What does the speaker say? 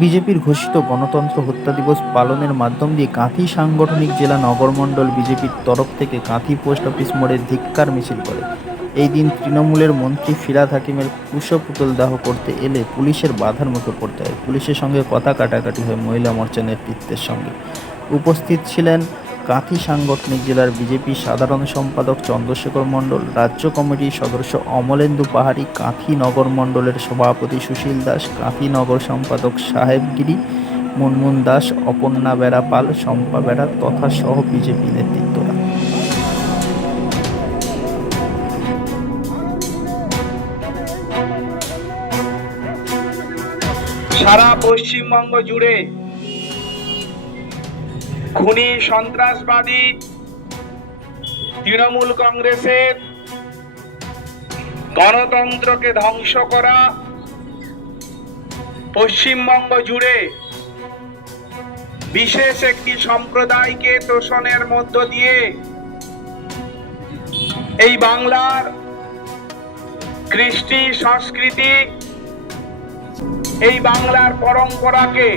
বিজেপির ঘোষিত গণতন্ত্র হত্যা দিবস পালনের মাধ্যম দিয়ে কাঁথি সাংগঠনিক জেলা নগরমণ্ডল বিজেপির তরফ থেকে কাঁথি পোস্ট অফিস মোড়ে ধিক্কার মিছিল করে। এই দিন তৃণমূলের মন্ত্রী ফিরাদ হাকিমের কুশপুতল পুতুল দাহ করতে এলে পুলিশের বাধার মুখে পড়তে হয়। পুলিশের সঙ্গে কথা কাটাকাটি হয় মহিলা মোর্চা নেতৃত্বের সঙ্গে। উপস্থিত ছিলেন কাঁথি সাংগঠনিক জেলার বিজেপি সাধারণ সম্পাদক চন্দ্রশেখর মণ্ডল, রাজ্য কমিটির সদস্য অমলেন্দু পাহাড়ি, কাঁথি নগর মণ্ডলের সভাপতি সুশীল দাস, কাঁথি নগর সম্পাদক সাহেবগিরি মুনমুন দাস, অপর্ণা বেড়া পাল, শম্পা বেড়া তথা সহ বিজেপি নেতৃত্বরা। সারা পশ্চিমবঙ্গ জুড়ে খুনি সন্ত্রাসবাদী তৃণমূল কংগ্রেসের গণতন্ত্রকে ধ্বংস করা পশ্চিমবঙ্গ জুড়ে বিশেষ একটি সম্প্রদায়কে তোষণের মধ্য দিয়ে এই বাংলার কৃষ্টি সংস্কৃতি, এই বাংলার পরম্পরাকে